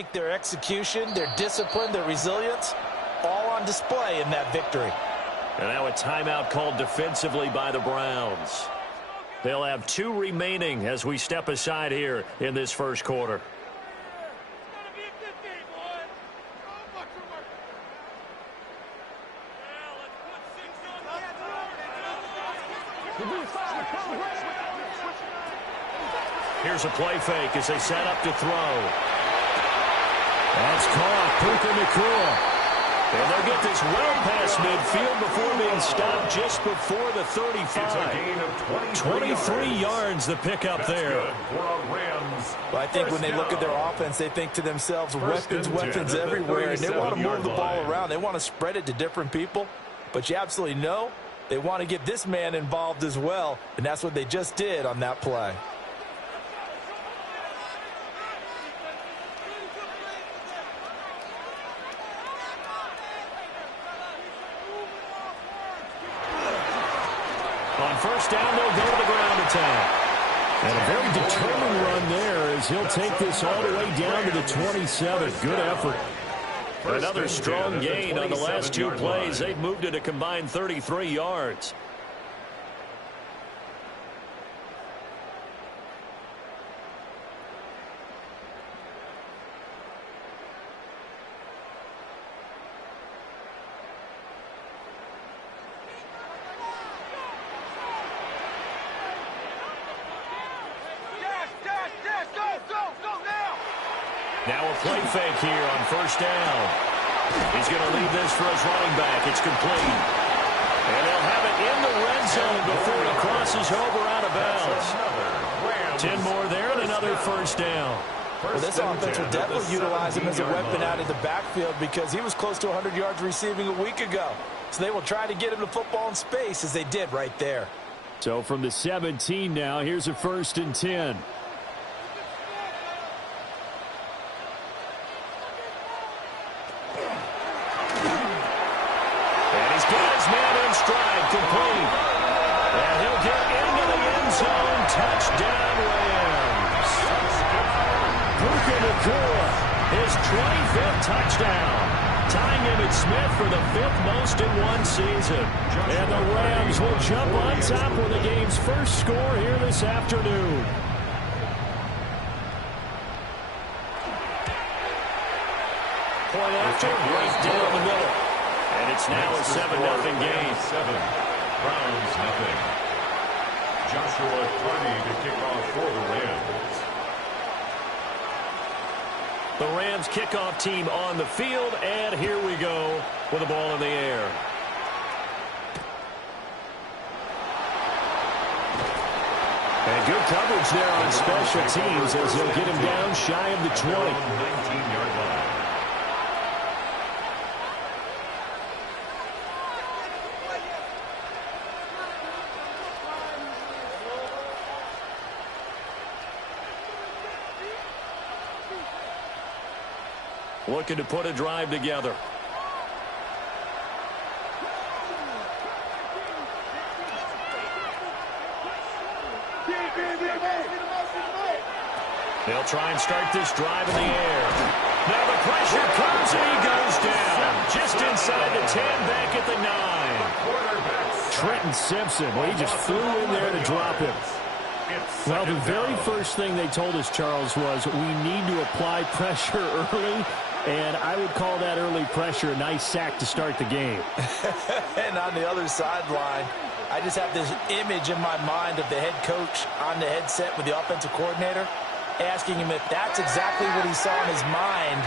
week, their execution, their discipline, their resilience, all on display in that victory. And now a timeout called defensively by the Browns. They'll have 2 remaining as we step aside here in this first quarter. Here's a play fake as they set up to throw. That's caught. Puka Nacua. And they'll get this well past midfield before being stopped just before the 35. It's a gain of 23 yards the pickup there. Well, I think when they look at their offense, they think to themselves, weapons everywhere, and they want to move the ball around. They want to spread it to different people, but you absolutely know they want to get this man involved as well, and that's what they just did on that play. On first down, they'll go to the ground attack. And a very determined run there as he'll take this all the way down to the 27. Good effort. Another strong gain on the last 2 plays. They've moved it a combined 33 yards. Now a play fake here on first down. He's going to leave this for his running back. It's complete. And they'll have it in the red zone before he crosses over out of bounds. 10 more there and another first down. Well, this offense will definitely utilize him as a weapon out of the backfield because he was close to 100 yards receiving a week ago. So they will try to get him the football in space as they did right there. So from the 17 now, here's a 1st and 10. Stride complete. And he'll get into the end zone. Touchdown, Rams. Puka Nacua, his 25th touchdown. Tying Emmitt Smith for the 5th most in one season. And the Rams will jump on top with the game's first score here this afternoon. Point after, right down the middle. And it's now a 7-0 game. 7. Browns nothing. Joshua Carney to kick off for the Rams. The Rams kickoff team on the field, and here we go with the ball in the air. And good coverage there on special teams as they'll get him down shy of the 20. 19-yard line. Looking to put a drive together. They'll try and start this drive in the air. Now the pressure comes and he goes down. Just inside the 10, back at the 9. Trenton Simpson, well, he just flew in there to drop him. Well, the very first thing they told us, Charles, was we need to apply pressure early. And I would call that early pressure a nice sack to start the game. And on the other sideline, I just have this image in my mind of the head coach on the headset with the offensive coordinator asking him if that's exactly what he saw in his mind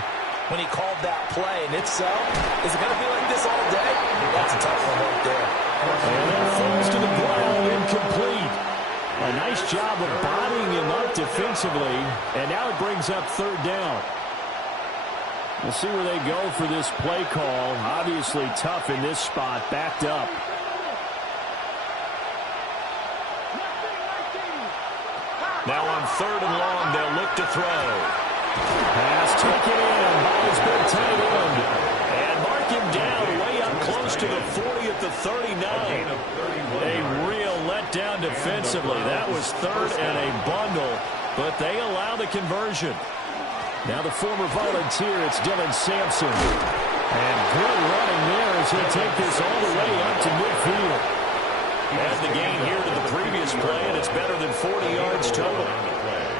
when he called that play. And if so, is it going to be like this all day? That's a tough one right there. And that falls to the ground, incomplete. A nice job of bodying him up defensively. And now it brings up 3rd down. We'll see where they go for this play call. Obviously tough in this spot, backed up. Now on 3rd and long, they'll look to throw. Pass taken in by his big tight end. And mark him down way up close to the 40 at the 39. A real letdown defensively. That was 3rd and a bundle, but they allow the conversion. Now the former Volunteer, it's Dylan Sampson. And good running there as he'll take this all the way up to midfield. Add the gain here to the previous play, and it's better than 40 yards total.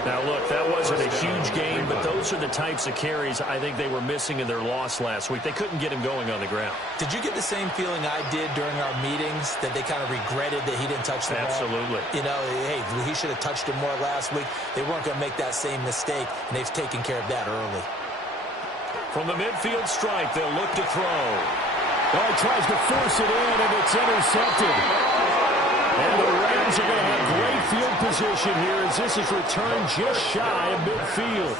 Now, look, that wasn't a huge gain, but those are the types of carries I think they were missing in their loss last week. They couldn't get him going on the ground. Did you get the same feeling I did during our meetings, that they kind of regretted that he didn't touch the ball? Absolutely. You know, hey, he should have touched it more last week. They weren't going to make that same mistake, and they've taken care of that early. From the midfield stripe, they'll look to throw. Oh, he tries to force it in, and it's intercepted. And the Rams are going to have great field position here as this is returned just shy of midfield.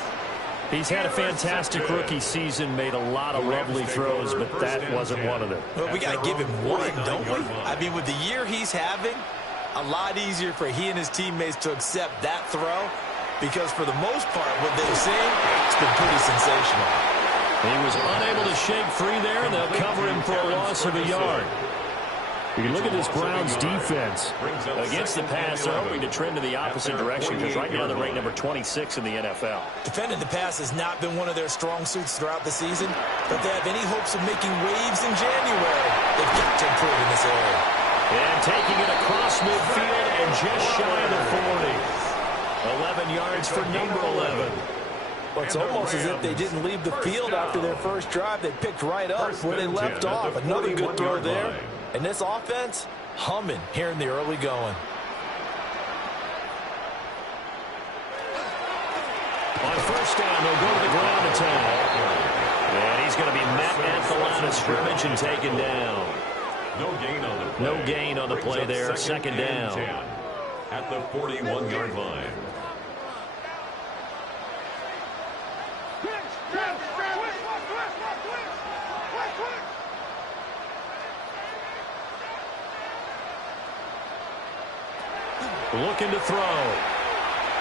He's had a fantastic rookie season, made a lot of lovely throws, but that wasn't one of them. Well, we got to give him one, don't we? I mean, with the year he's having, a lot easier for he and his teammates to accept that throw, because for the most part, what they've seen, it's been pretty sensational. He was unable to shake free there, and they'll cover him for a loss of a yard. You can look at this Browns defense. Against the pass, they're hoping to trend in the opposite direction because right now they're ranked number 26 in the NFL. Defending the pass has not been one of their strong suits throughout the season, but if they have any hopes of making waves in January, they've got to improve in this area. And taking it across midfield and just shy of the 40. 11 yards for number 11. Well, it's almost as if they didn't leave the field after their first drive. They picked right up where they left off. Another good throw there. And this offense, humming here in the early going. On first down, they'll go to the ground attack. And he's going to be met at the line of scrimmage and taken down. No gain on the play there. Second down. At the 41-yard line. Looking to throw.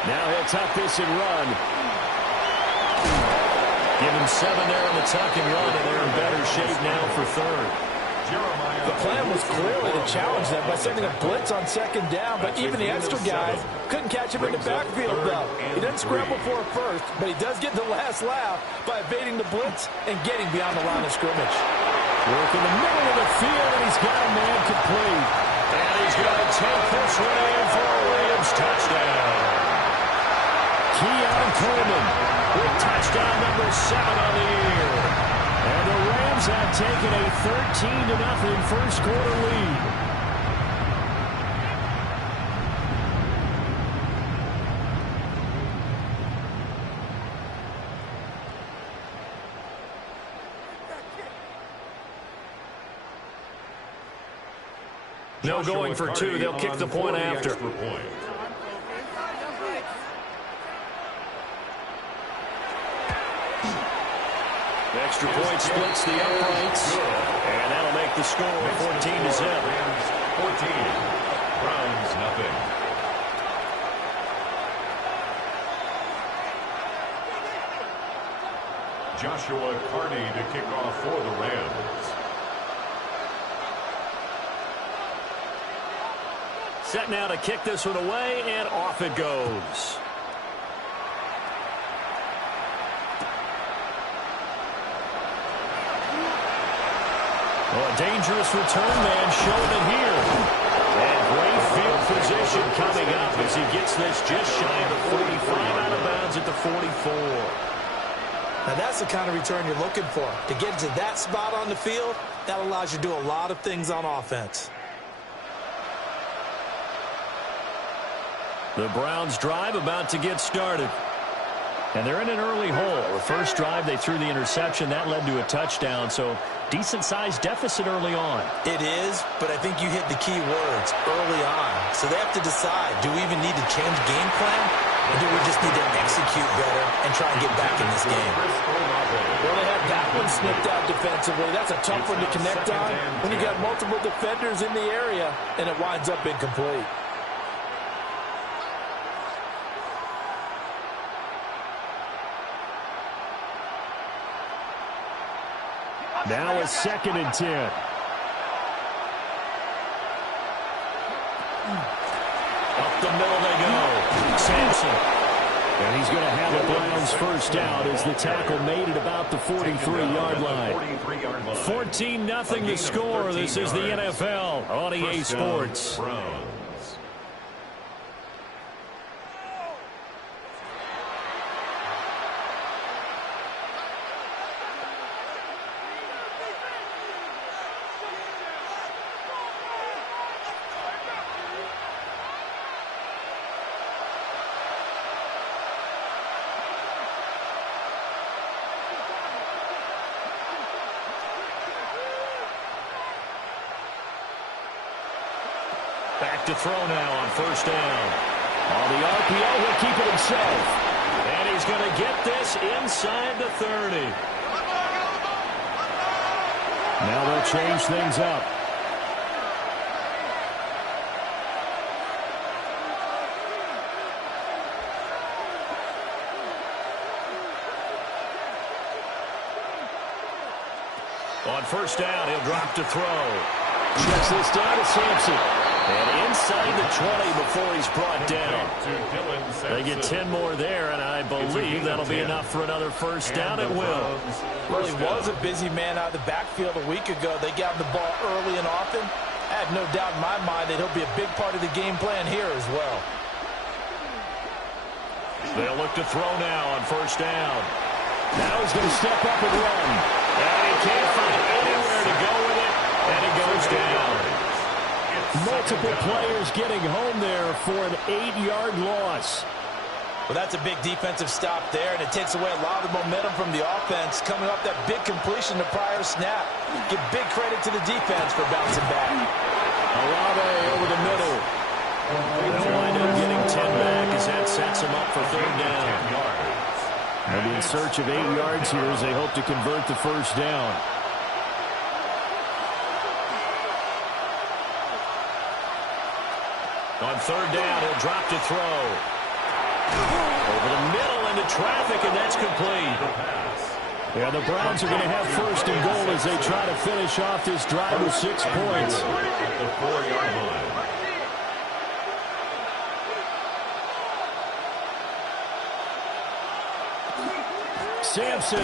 Now he'll tuck this and run. Give him 7 there on the tuck and run, and they're in better shape now for third. The plan was clearly to challenge them by sending a blitz on second down, but even the extra guys couldn't catch him in the backfield, though. He doesn't scramble for a first, but he does get the last laugh by evading the blitz and getting beyond the line of scrimmage. Work in the middle of the field, and he's got a man complete. And he's going to take this one in for a Rams touchdown. Keon Coleman with touchdown number 7 on the year. And the Rams have taken a 13-0 first quarter lead. No going for 2. They'll kick the point after. The extra point splits the uprights. And that'll make the score 14-0. 14. Browns nothing. Joshua Carney to kick off for the Rams. Set now to kick this one away, and off it goes. Well, a dangerous return man showing it here. And great field position coming up as he gets this just shy of the 45, out of bounds at the 44. Now, that's the kind of return you're looking for. To get to that spot on the field, that allows you to do a lot of things on offense. The Browns drive about to get started. And they're in an early hole. The first drive, they threw the interception. That led to a touchdown, so decent-sized deficit early on. It is, but I think you hit the key words early on. So they have to decide, do we even need to change game plan, or do we just need to execute better and try and get back in this game? Well, they had that one snipped out defensively. That's a tough one to connect on when you got multiple defenders in the area, and it winds up incomplete. Now a 2nd and 10. Up the middle they go. Sampson. And he's going to have a Browns first down as the tackle made at about the 43-yard line. 14-0 the score. This is the NFL on EA Sports. Back to throw now on first down. On the RPO, he'll keep it himself. And he's going to get this inside the 30. Now they'll change things up. On first down, he'll drop to throw. Checks this down to Sampson. And inside the 20 before he's brought down. They get 10 more there, and I believe that'll be enough for another first down at will. Well, he was a busy man out of the backfield a week ago. They got him the ball early and often. I have no doubt in my mind that he'll be a big part of the game plan here as well. They'll look to throw now on first down. Now he's going to step up and run. And he can't find anywhere to go with it, and it goes down. Multiple players getting home there for an 8-yard loss. Well, that's a big defensive stop there, and it takes away a lot of the momentum from the offense coming off that big completion the prior snap. Give big credit to the defense for bouncing back. Olave over the middle. They'll wind up getting 10 back as that sets him up for third down. They'll be in search of 8 yards here as they hope to convert the first down. On third down, he'll drop to throw. Over the middle into traffic, and that's complete. Yeah, the Browns are going to have first and goal as they try to finish off this drive with 6 points. At the 4-yard line. Sampson.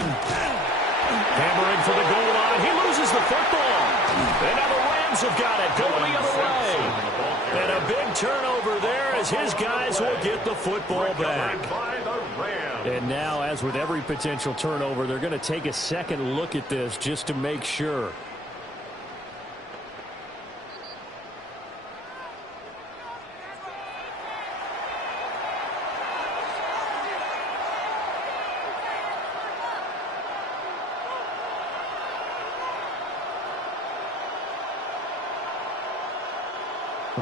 Hammering for the goal line. He loses the football. And now the Rams have got it. Going the other way. And a big turnover there as his guys will get the football back. And now, as with every potential turnover, they're going to take a second look at this just to make sure.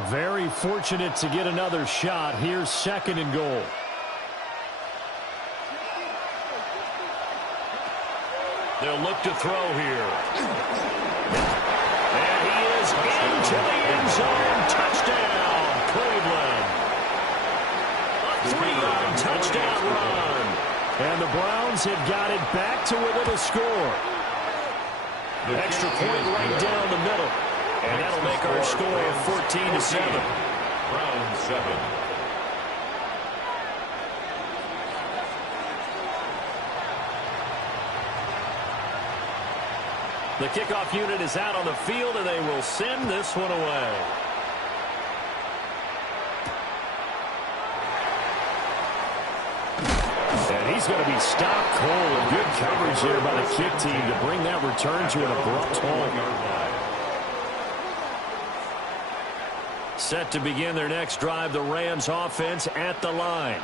Very fortunate to get another shot. Here's second and goal. They'll look to throw here. And he is into the end zone. Touchdown, Cleveland. A 3-yard touchdown run. And the Browns have got it back to within a score. The extra point right down the middle. And that'll make our score 14-7. Browns 7. The kickoff unit is out on the field, and they will send this one away. And he's going to be stopped cold. Good coverage there by the kick team to bring that return to an abrupt halt. Set to begin their next drive, the Rams offense at the line.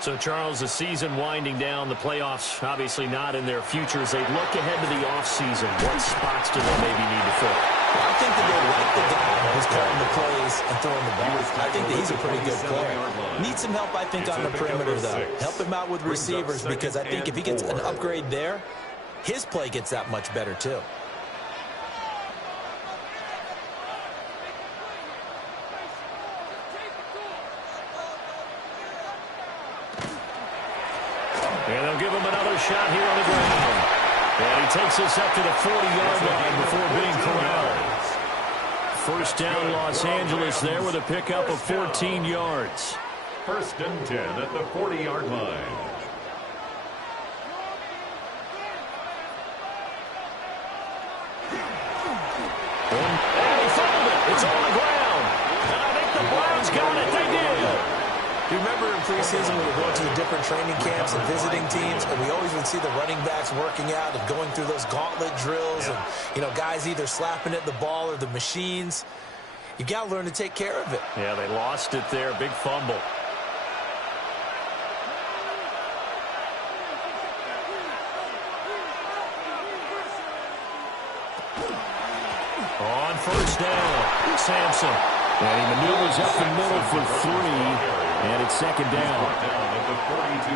So, Charles, the season winding down, the playoffs obviously not in their future. As they look ahead to the offseason, what spots do they maybe need to fill? Well, I think that they like the guy who's calling the plays and throwing the ball. I think that he's a pretty good player. Needs some help, I think, on the perimeter, though. Help him out with receivers, because I think if he gets an upgrade there, his play gets that much better, too. And they'll give him another shot here on the ground. And he takes this up to the 40-yard line before being corralled. First down, Los Angeles there with a pickup of 14 yards. First and 10 at the 40-yard line. And he fouled it. It's on the ground. And I think the Browns got it. They did. You remember in preseason we were going to the different training camps and visiting teams, and we always would see the running backs working out and going through those gauntlet drills, and, you know, guys either slapping at the ball or the machines. You got to learn to take care of it. Yeah, they lost it there. Big fumble. On first down, Sampson. And he maneuvers up the middle for 3, and it's second down.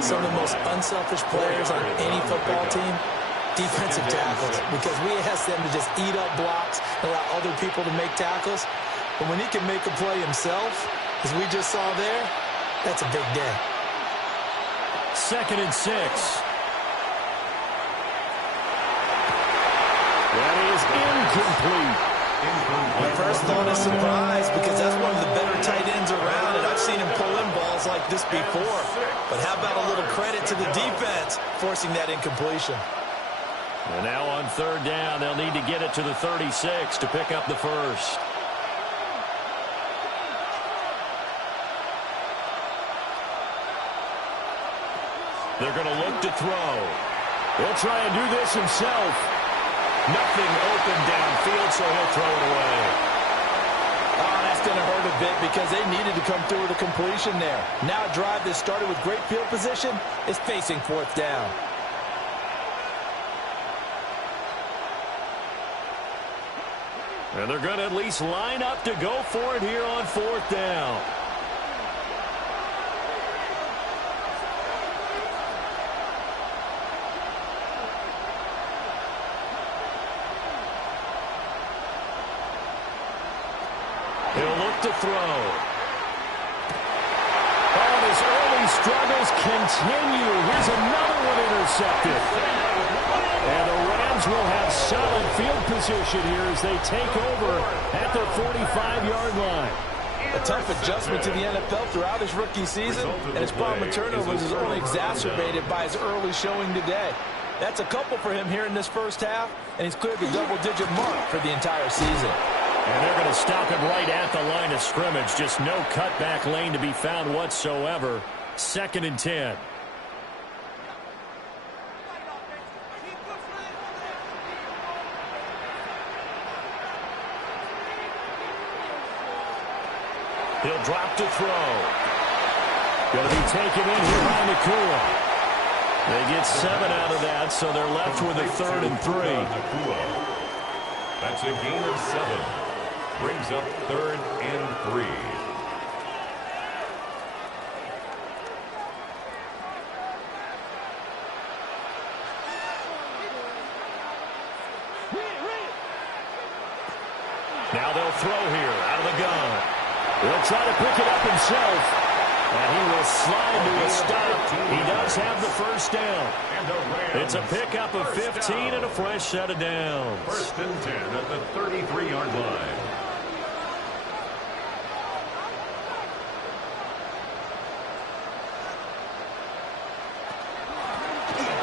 Some of the most unselfish players on any football team, defensive tackles, because we ask them to just eat up blocks and allow other people to make tackles. But when he can make a play himself, as we just saw there, that's a big day. Second and 6. That is incomplete. My first thought is surprise, because that's one of the better tight ends around, and I've seen him pull in balls like this before. But how about a little credit to the defense forcing that incompletion? And now on third down, they'll need to get it to the 36 to pick up the first. They're going to look to throw. He'll try and do this himself. Nothing open downfield, so he'll throw it away. Oh, that's going to hurt a bit because they needed to come through with a completion there. Now a drive that started with great field position is facing fourth down. And they're going to at least line up to go for it here on fourth down. To throw. Oh, his early struggles continue. Here's another one intercepted. And the Rams will have solid field position here as they take over at their 45-yard line. A tough adjustment to the NFL throughout his rookie season, and his problem with turnovers is only exacerbated by his early showing today. That's a couple for him here in this first half, and he's cleared the double-digit mark for the entire season. And they're going to stop him right at the line of scrimmage. Just no cutback lane to be found whatsoever. Second and 10. He'll drop to throw. Going to be taken in here by Nakua. They get 7 out of that, so they're left with a 3rd and 3. That's a gain of 7. Brings up 3rd and 3. Now they'll throw here out of the gun. He'll try to pick it up himself. And he will slide to a stop. He does have the first down. It's a pickup of 15 and a fresh set of downs. First and 10 at the 33-yard line.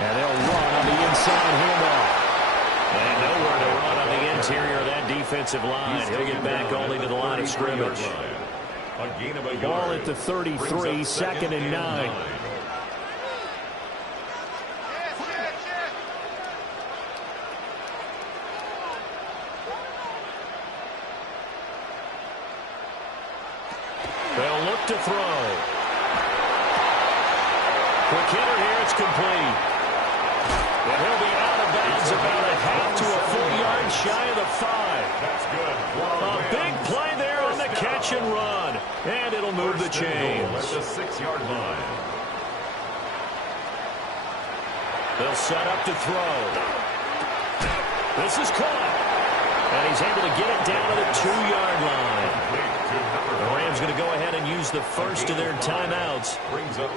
And they'll run on the inside handoff. And nowhere to run on the interior of that defensive line. He'll get back only to the line of scrimmage. Ball at the 33, second and 9. They'll look to throw. Quick hitter here, it's complete. And he'll be out of bounds about a half to a full yard shy of the 5. That's good. A big play there on the catch and run. And it'll move the chains. At the 6-yard line. They'll set up to throw. This is caught. And he's able to get it down to the 2-yard line. The Rams going to go ahead and use the first of their timeouts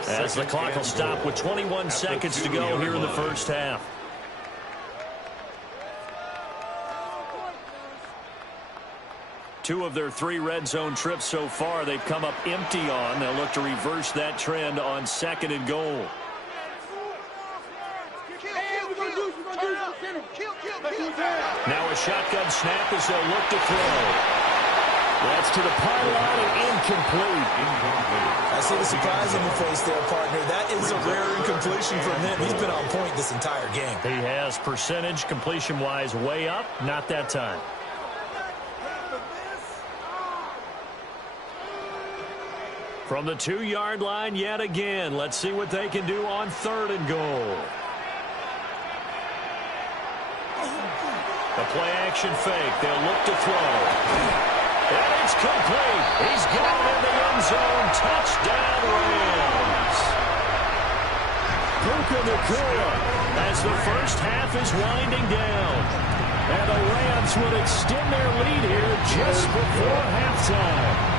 as the clock will stop with 21 seconds to go here in the first half. 2 of their 3 red zone trips so far, they've come up empty on. They'll look to reverse that trend on 2nd and goal. Now a shotgun snap as they'll look to throw. That's to the pylon and incomplete. I see the surprise in your face there, partner. That is a rare incompletion from him. He's been on point this entire game. He has percentage completion-wise way up. Not that time. From the 2-yard line yet again. Let's see what they can do on 3rd and goal. The play-action fake. They'll look to throw. And it's complete. He's got it in the end zone. Touchdown, Rams. Puka Nacua as the first half is winding down. And the Rams would extend their lead here just before halftime.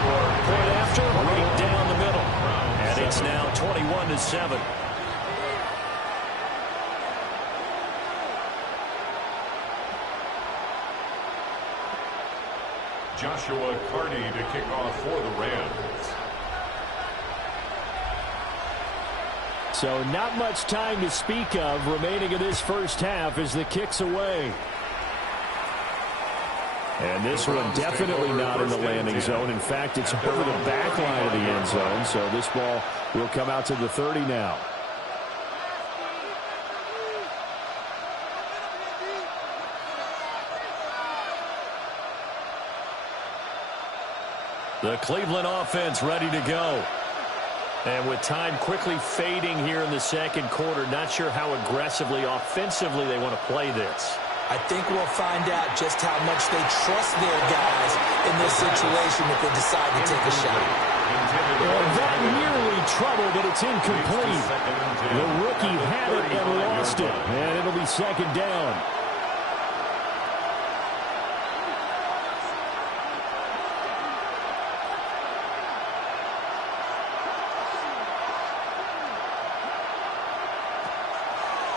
Point after, right down the middle. And it's now 21-7. Joshua Carney to kick off for the Rams. So not much time to speak of remaining in this first half as the kick's away. And this one definitely not in the landing zone. In fact, it's over the back line of the end zone. So this ball will come out to the 30 now. The Cleveland offense ready to go. And with time quickly fading here in the 2nd quarter, not sure how aggressively, offensively they want to play this. I think we'll find out just how much they trust their guys in this situation if they decide to take a shot. Well, that nearly trouble, but it's incomplete. The rookie had it and lost it. And it'll be 2nd down.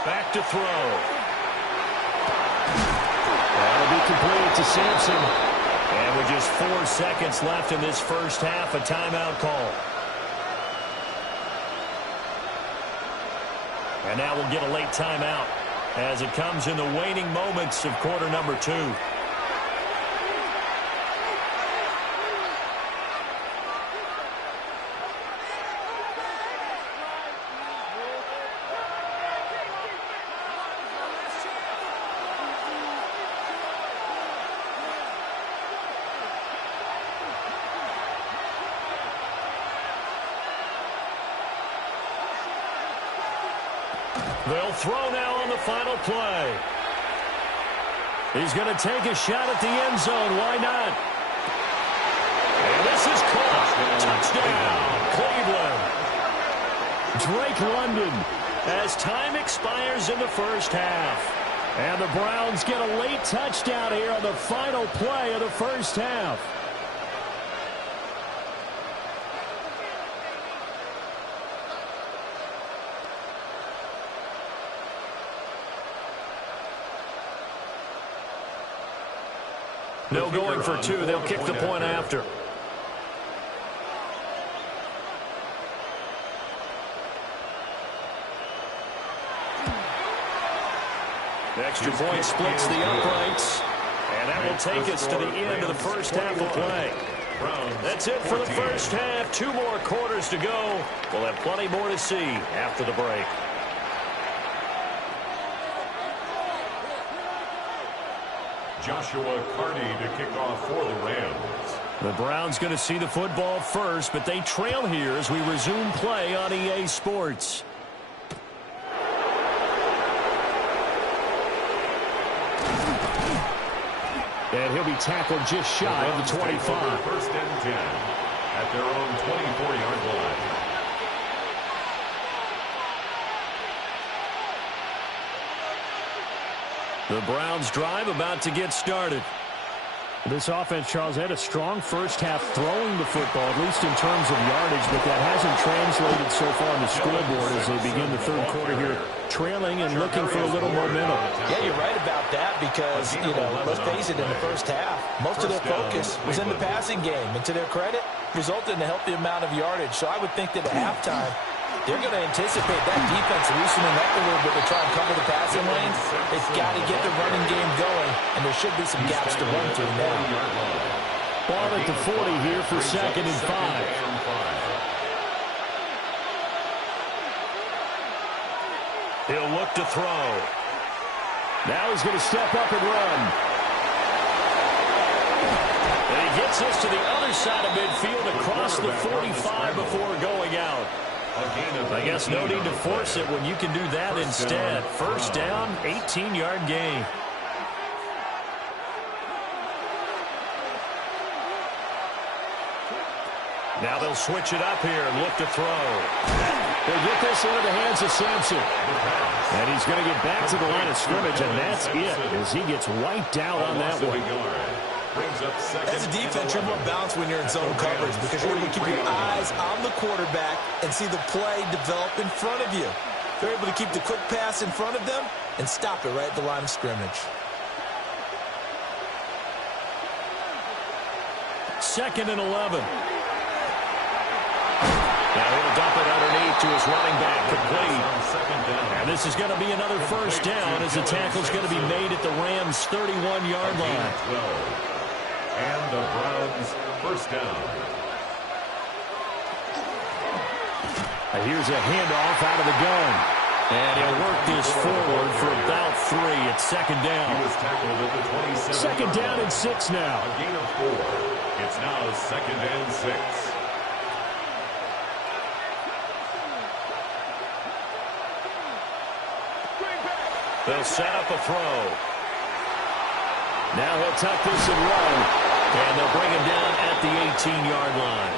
Back to throw. That'll be completed to Sampson. And with just 4 seconds left in this first half, a timeout call. And now we'll get a late timeout as it comes in the waning moments of quarter number 2. They'll throw now on the final play. He's going to take a shot at the end zone. Why not? And this is caught. Touchdown, Cleveland. Drake London. As time expires in the first half. And the Browns get a late touchdown here on the final play of the first half. No going for 2. They'll kick the point after. The extra point splits the uprights. And that will take us to the end of the first half of play. That's it for the first half. 2 more quarters to go. We'll have plenty more to see after the break. Joshua Carney to kick off for the Rams. The Browns going to see the football first, but they trail here as we resume play on EA Sports. And he'll be tackled just shy of the 25. First and 10 at their own 24-yard line. The Browns drive about to get started. This offense, Charles, had a strong first half throwing the football, at least in terms of yardage, but that hasn't translated so far on the scoreboard as they begin the third quarter here trailing and looking for a little momentum. Yeah, you're right about that because, let's face it, in the first half, most of their focus was in the passing game. And to their credit, resulted in a healthy amount of yardage. So I would think that at halftime, they're going to anticipate that defense loosening up a little bit to try and cover the passing lanes. They've got to get the running game going, and there should be some gaps to run through now. Ball at the 40 here for 2nd and 5. He'll look to throw. Now he's going to step up and run. And he gets us to the other side of midfield across the 45 before going out. I guess no need to force it when you can do that instead. First down, 18-yard gain. Now they'll switch it up here and look to throw. They'll get this into the hands of Sampson. And he's going to get back to the line of scrimmage, and that's it as he gets wiped out on that one. As a defense, you're more balanced when you're in zone coverage because you're able to keep your eyes on the quarterback and see the play develop in front of you. They're able to keep the quick pass in front of them and stop it right at the line of scrimmage. 2nd and 11. Now he'll dump it underneath to his running back, complete. And this is going to be another first down as the tackle's going to be made at the Rams' 31-yard line. And the Browns first down. Here's a handoff out of the gun. And he'll work this forward for about 3 at 2nd down. He was tackled at the 27. 2nd down and 6 now. A gain of 4. It's now 2nd and 6. They'll set up a throw. Now he'll tuck this and run. And they'll bring him down at the 18-yard line.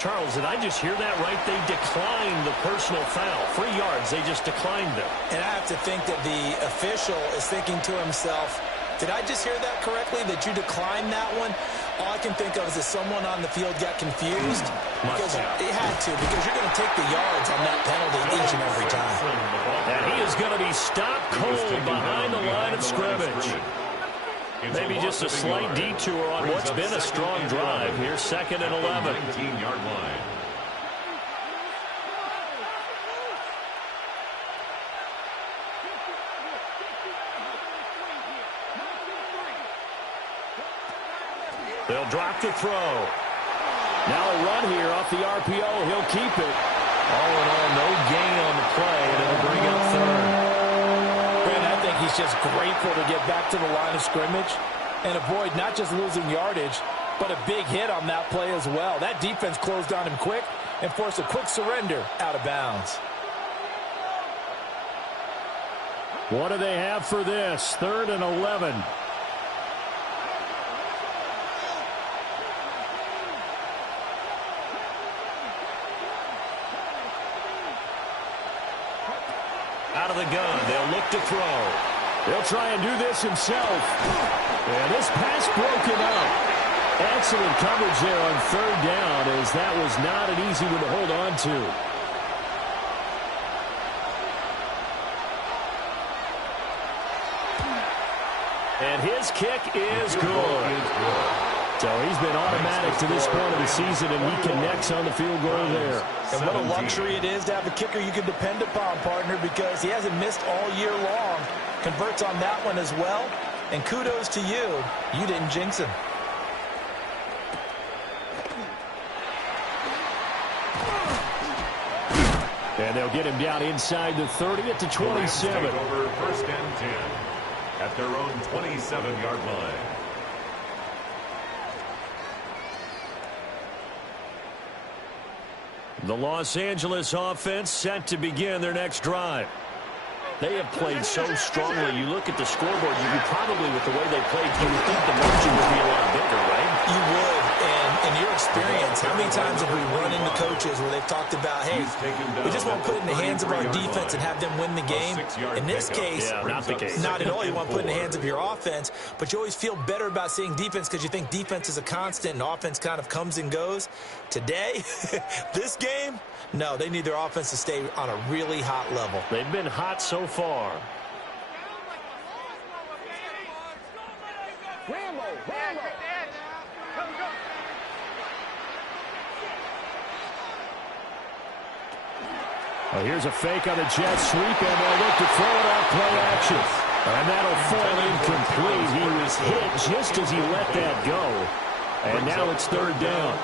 Charles, did I just hear that right? They declined the personal foul. 3 yards, they just declined them. And I have to think that the official is thinking to himself, did I just hear that correctly, that you declined that one? All I can think of is that someone on the field got confused. Because it had to, because you're going to take the yards on that penalty each and every time. And he is going to be stopped cold behind the line of scrimmage. Maybe just a slight detour on what's been a strong drive. Here's 2nd and 11. 19-yard line. They'll drop the throw. Now a run here off the RPO. He'll keep it. All in all, no gain on the play, and it'll bring up 3rd. Brandon, I think he's just grateful to get back to the line of scrimmage and avoid not just losing yardage, but a big hit on that play as well. That defense closed on him quick and forced a quick surrender out of bounds. What do they have for this? 3rd and 11. Out of the gun, they'll look to throw. They'll try and do this himself. And this pass broken up. Excellent coverage there on 3rd down, as that was not an easy one to hold on to. And his kick is good. So he's been automatic to this point of the season, and he connects on the field goal there. And what a luxury it is to have a kicker you can depend upon, partner, because he hasn't missed all year long. Converts on that one as well. And kudos to you. You didn't jinx him. And they'll get him down inside the 30 at the 27. Over 1st and 10 at their own 27-yard line. The Los Angeles offense set to begin their next drive. They have played so strongly. You look at the scoreboard, you probably, with the way they played, you would think the margin would be a lot bigger, right? You would. And in your experience, how many times have we run into coaches where they've talked about, hey, we just want to put it in the hands of our defense and have them win the game? In this case, not the case. Not at all. You want to put it in the hands of your offense, but you always feel better about seeing defense because you think defense is a constant and offense kind of comes and goes. Today, this game, no, they need their offense to stay on a really hot level. They've been hot so far. Well, here's a fake on the jet sweep, and they'll look to throw it off play action. And that'll fall incomplete. He was hit just as he let that go. And now it's third down.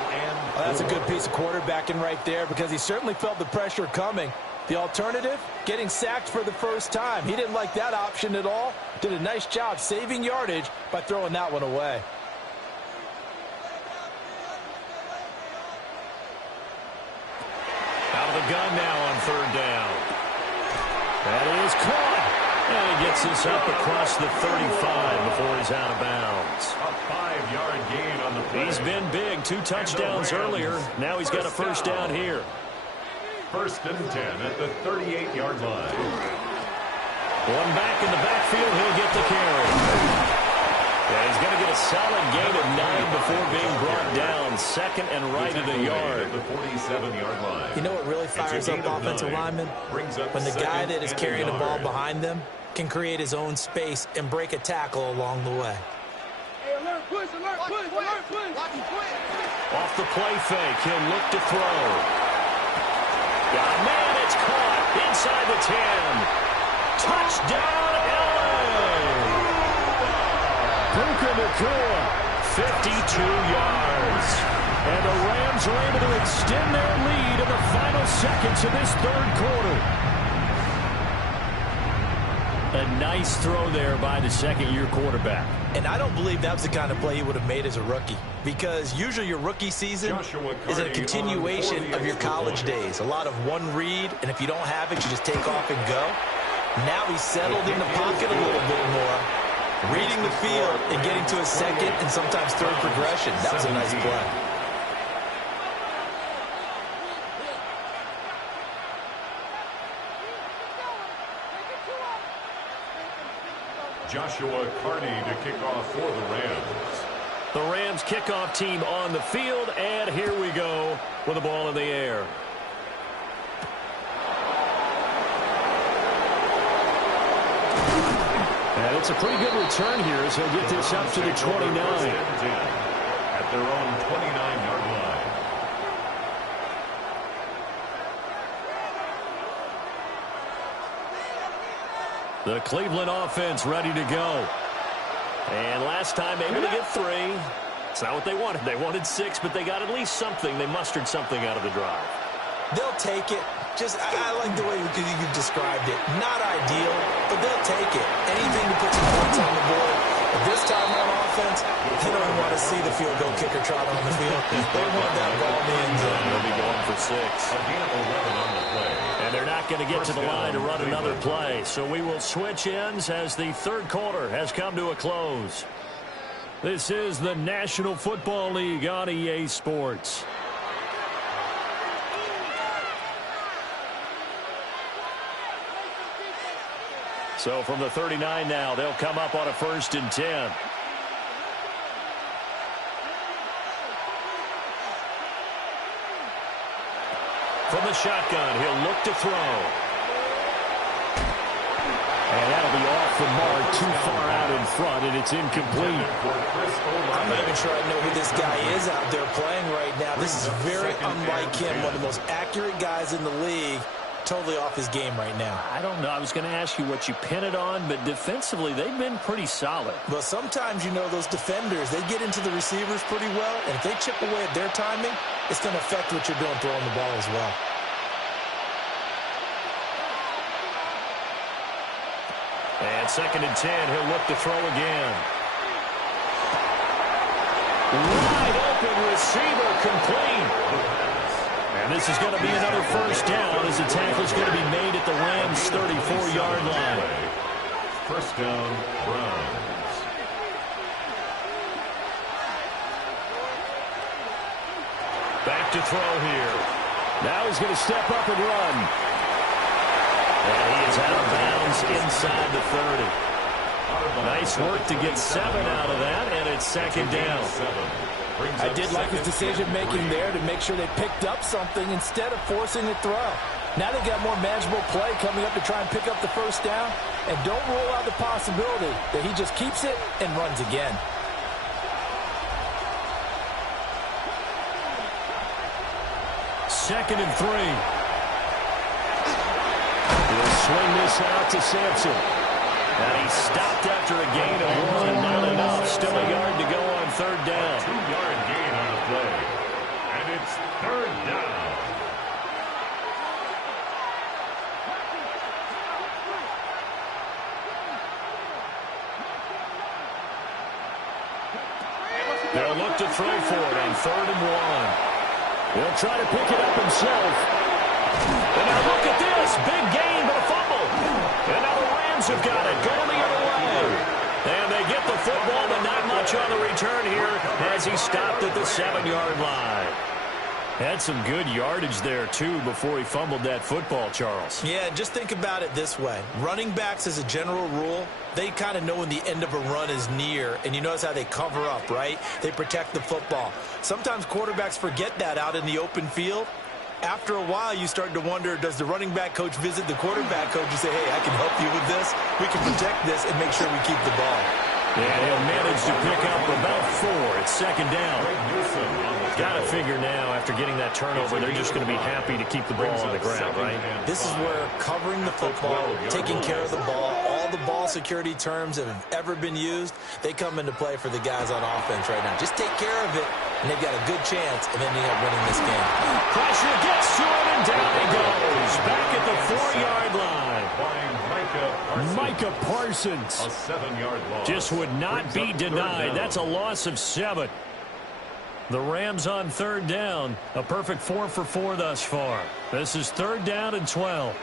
Well, that's a good piece of quarterbacking right there because he certainly felt the pressure coming. The alternative, getting sacked for the first time. He didn't like that option at all. Did a nice job saving yardage by throwing that one away. Out of the gun now on third down. That is caught. And he gets this up across the 35 before he's out of bounds. A 5-yard gain on the play. He's been big. 2 touchdowns earlier. Now he's got a first down here. First and 10 at the 38-yard line. One back in the backfield. He'll get the carry. And he's going to get a solid gain of 9 before being brought down. Second and right of the yard. At the 47-yard line. You know what really fires up offensive linemen? When the guy that is carrying the ball behind them can create his own space and break a tackle along the way. Off the play fake, he'll look to throw. Yeah, man, it's caught inside the 10. Touchdown, LA! Puka Nacua, 52 yards. And the Rams are able to extend their lead in the final seconds of this third quarter. A nice throw there by the second-year quarterback. And I don't believe that was the kind of play he would have made as a rookie. Because usually your rookie season is a continuation of your college days. A lot of one read, and if you don't have it, you just take off and go. Now he's settled in the pocket a little bit more, reading the field and getting to a second and sometimes third progression. That was a nice play. Joshua Carney to kick off for the Rams. The Rams kickoff team on the field, and here we go with the ball in the air. And it's a pretty good return here as he'll get this up to the 29. At their own 29-yard line. The Cleveland offense ready to go. And last time able to get 3. It's not what they wanted. They wanted 6, but they got at least something. They mustered something out of the drive. They'll take it. I like the way you described it. Not ideal, but they'll take it. Anything to put some points on the board. But this time on offense, they don't want to see the field goal kicker trot on the field. They want that ball in the end zone. They'll be going for 6. Again, 11 on the play. And they're not going to get to the line to run another play. So we will switch ends as the third quarter has come to a close. This is the National Football League on EA Sports. So from the 39 now, they'll come up on a 1st and 10. From the shotgun, he'll look to throw. And that'll be off the mark, too far out in front, and it's incomplete. I'm not even sure I know who this guy is out there playing right now. This is very unlike him, one of the most accurate guys in the league. Totally off his game right now. I don't know. I was going to ask you what you pin it on, but defensively, they've been pretty solid. Well, sometimes, you know, those defenders, they get into the receivers pretty well, and if they chip away at their timing, it's going to affect what you're doing throwing the ball as well. And 2nd and 10, he'll look to throw again. Wide open receiver, complete. And this is going to be another first down as the tackle is going to be made at the Rams' 34-yard line. First down, Browns. look to throw here. Now he's going to step up and run. And he is out of bounds inside the 30. Nice work to get 7 out of that, and it's second down. I did like his decision-making there to make sure they picked up something instead of forcing a throw. Now they got more manageable play coming up to try and pick up the first down, and don't rule out the possibility that he just keeps it and runs again. Second and 3. He'll swing this out to Sampson. And he stopped after a gain of 1. Not enough. Still a yard to go on third down. 2-yard gain on the play. And it's third down. They'll look to throw for it on 3rd and 1. He'll try to pick it up himself. And now look at this. Big gain, but a fumble. And now the Rams have got it. Going the other way. And they get the football, but not much on the return here as he stopped at the 7-yard line. Had some good yardage there, too, before he fumbled that football, Charles. Yeah, just think about it this way. Running backs, as a general rule, they kind of know when the end of a run is near, and you notice how they cover up, right? They protect the football. Sometimes quarterbacks forget that out in the open field. After a while, you start to wonder, does the running back coach visit the quarterback coach and say, hey, I can help you with this. We can protect this and make sure we keep the ball. And he'll manage to pick up about 4. It's second down. Got to figure now, after getting that turnover, they're just going to be happy to keep the ball on the ground, right? This is where covering the football, taking care of the ball, all the ball security terms that have ever been used, they come into play for the guys on offense right now. Just take care of it, and they've got a good chance of ending up winning this game. Pressure gets to him, and down he goes. Back at the 4-yard line. Micah Parsons. A 7-yard loss. Just would not be denied. That's a loss of 7. The Rams on third down. A perfect 4 for 4 thus far. This is third down and 12.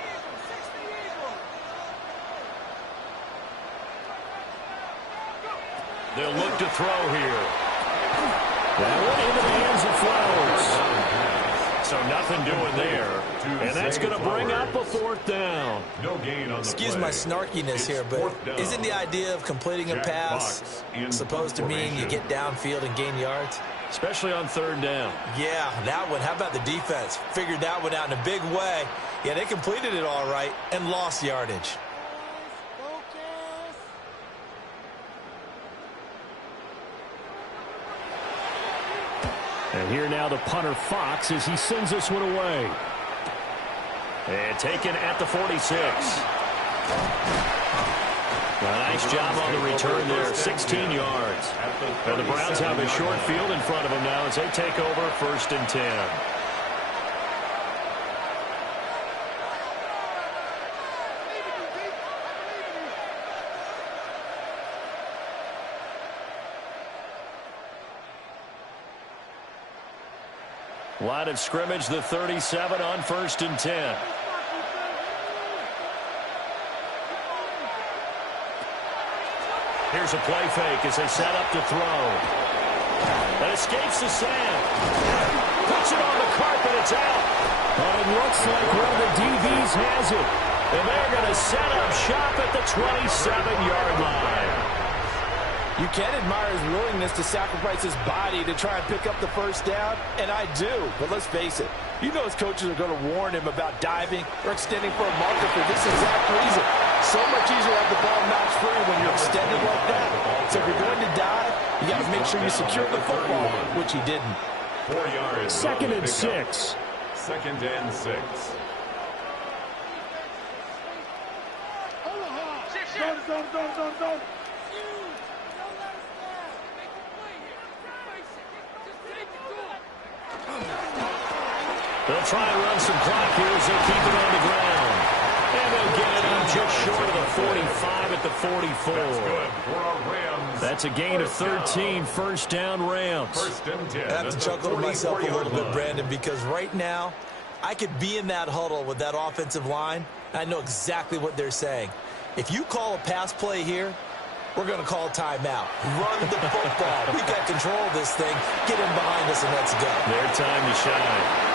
They'll look to throw here. That went into the hands of Flowers. So nothing doing there. And that's going to bring up a 4th down. No gain on the Excuse play. my snarkiness here, but isn't the idea of completing a pass supposed to mean you get downfield and gain yards? Especially on third down. Yeah, that one. How about the defense? Figured that one out in a big way. Yeah, they completed it all right and lost yardage. And here now the punter Fox as he sends this one away. And taken at the 46. A nice job on the return there, 16 yards. And the Browns have a short field in front of them now as they take over 1st and 10. Line of scrimmage, the 37 on 1st and 10. Here's a play fake as they set up to throw. That escapes the sand. Puts it on the carpet. It's out. And it looks like one of the DBs has it. And they're going to set up shop at the 27-yard line. You can admire his willingness to sacrifice his body to try and pick up the first down, and I do. But let's face it, you know his coaches are going to warn him about diving or extending for a marker for this exact reason. So much easier to have the ball notched free when you're extending like that. So if you're going to dive, you got to make sure you secure the football, which he didn't. 4 yards. 2nd and 6. 2nd and 6. They'll try and run some clock here as they keep it on the ground. And they'll get it up just short of the 45 at the 44. That's good for our Rams. That's a gain of 13, 1st down Rams. 1st and 10. I have to chuckle to myself a little bit, Brandon, because right now I could be in that huddle with that offensive line, and I know exactly what they're saying. If you call a pass play here, we're going to call timeout. Run the football. We got control of this thing. Get him behind us and let's go. Their time to shine.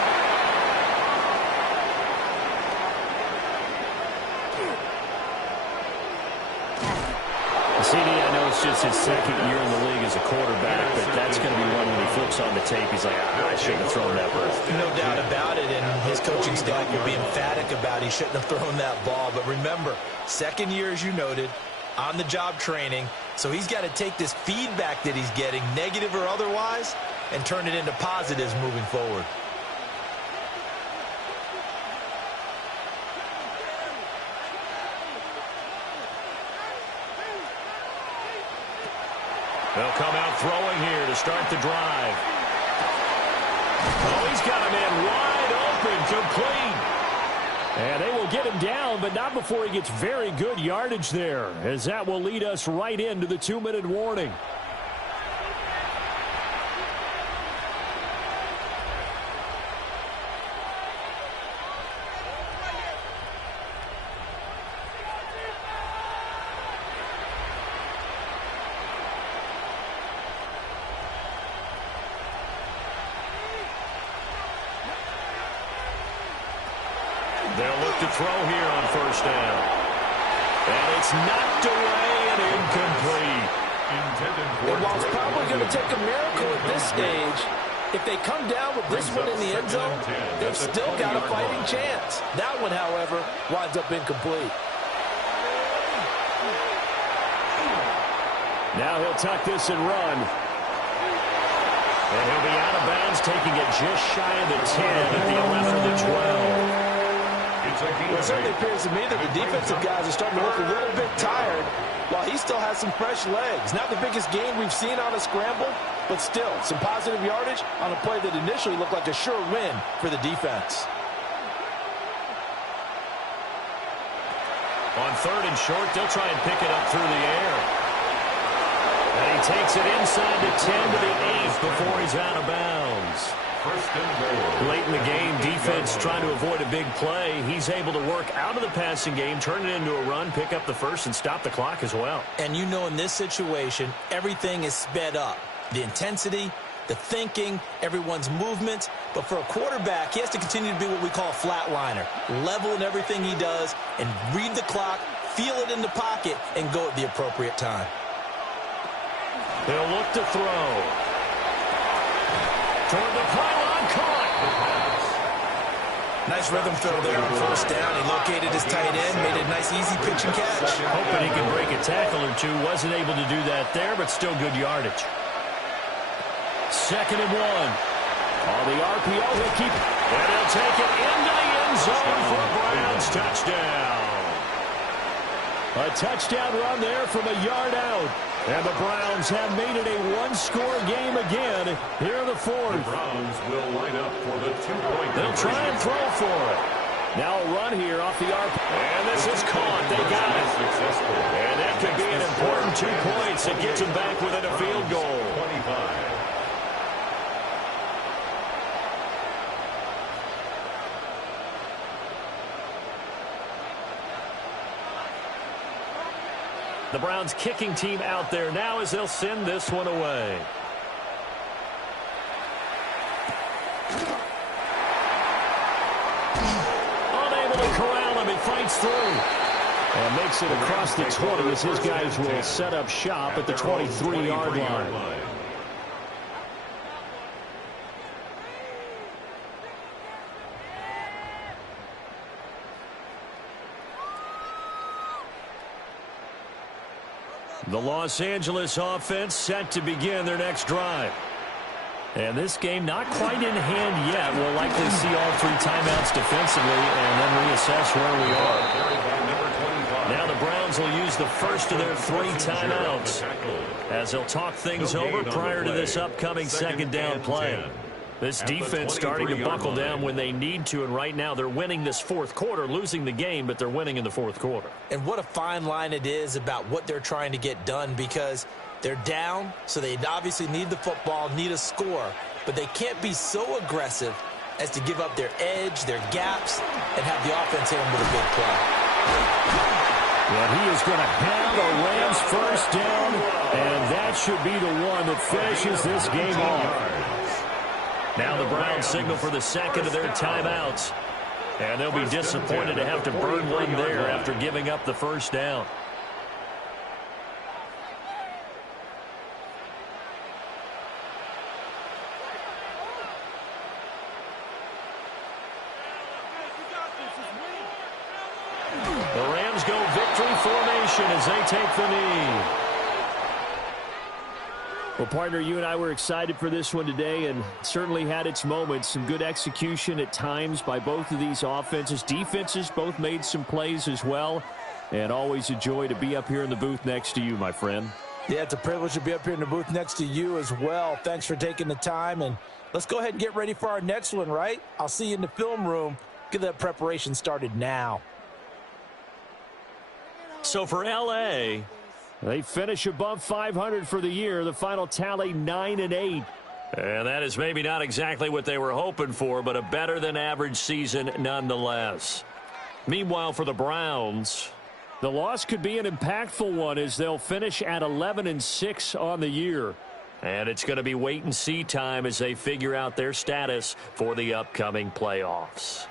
CD, I know it's just his second year in the league as a quarterback, but that's going to be one when he flips on the tape. He's like, I shouldn't have thrown that ball. No doubt about it, and his coaching staff will be emphatic about he shouldn't have thrown that ball. But remember, second year, as you noted, on-the-job training, so he's got to take this feedback that he's getting, negative or otherwise, and turn it into positives moving forward. They'll come out throwing here to start the drive. Oh, he's got him in wide open, complete. And they will get him down, but not before he gets very good yardage there, as that will lead us right into the 2-minute warning. They'll look to throw here on first down. And it's knocked away and incomplete. And while it's probably going to take a miracle at this stage, if they come down with this one in the end zone, they've still got a fighting chance. That one, however, winds up incomplete. Now he'll tuck this and run. And he'll be out of bounds, taking it just shy of the 10 at the 11 or the 12. Well, it certainly appears to me that the defensive guys are starting to look a little bit tired while he still has some fresh legs. Not the biggest gain we've seen on a scramble, but still some positive yardage on a play that initially looked like a sure win for the defense. On third and short, they'll try and pick it up through the air. And he takes it inside the 10 to the 8 before he's out of bounds. Late in the game, defense trying to avoid a big play. He's able to work out of the passing game, turn it into a run, pick up the first, and stop the clock as well. And you know in this situation, everything is sped up. The intensity, the thinking, everyone's movements. But for a quarterback, he has to continue to be what we call a flatliner. Level in everything he does and read the clock, feel it in the pocket, and go at the appropriate time. They'll look to throw. Toward the pylon, caught. Nice rhythm throw there on first down. He located his tight end, made a nice easy pitch and catch. Hoping he could break a tackle or two. Wasn't able to do that there, but still good yardage. 2nd and 1. On the RPO, he'll keep. And he'll take it into the end zone for a Browns touchdown. A touchdown run there from a yard out. And the Browns have made it a one-score game again here in the 4th. The Browns will line up for the 2-point. They'll try and throw for it. Now a run here off the arc. And this is caught. They got it. Successful. And that could be an important 2 points. It gets them back within a field goal. 25. The Browns kicking team out there now as they'll send this one away. Unable to corral him. He fights through. And makes it across the 20 as his guys will set up shop at the 23-yard line. The Los Angeles offense set to begin their next drive. And this game not quite in hand yet. We'll likely see all 3 timeouts defensively and then reassess where we are. Now the Browns will use the first of their 3 timeouts as they'll talk things over prior to this upcoming 2nd down play. This defense starting to buckle down when they need to, and right now they're winning this 4th quarter, losing the game, but they're winning in the 4th quarter. And what a fine line it is about what they're trying to get done, because they're down, so they obviously need the football, need a score, but they can't be so aggressive as to give up their edge, their gaps, and have the offense hit them with a big play. Well, he is going to have a Rams first down, and that should be the one that finishes this game off. Now the Browns signal for the second of their timeouts. And they'll be disappointed to have to burn one there after giving up the first down. The Rams go victory formation as they take the knee. Well, partner, you and I were excited for this one today, and certainly had its moments. Some good execution at times by both of these offenses. Defenses both made some plays as well, and always a joy to be up here in the booth next to you, my friend. Yeah, it's a privilege to be up here in the booth next to you as well. Thanks for taking the time, and let's go ahead and get ready for our next one, right? I'll see you in the film room. Get that preparation started now. So for L.A., they finish above 500 for the year. The final tally 9-8. and that is maybe not exactly what they were hoping for, but a better-than-average season nonetheless. Meanwhile, for the Browns, the loss could be an impactful one as they'll finish at 11-6 on the year. and it's going to be wait-and-see time as they figure out their status for the upcoming playoffs.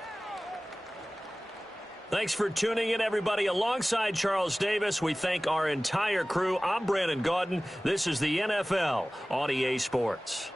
Thanks for tuning in, everybody. Alongside Charles Davis, we thank our entire crew. I'm Brandon Gaudin. This is the NFL on EA Sports.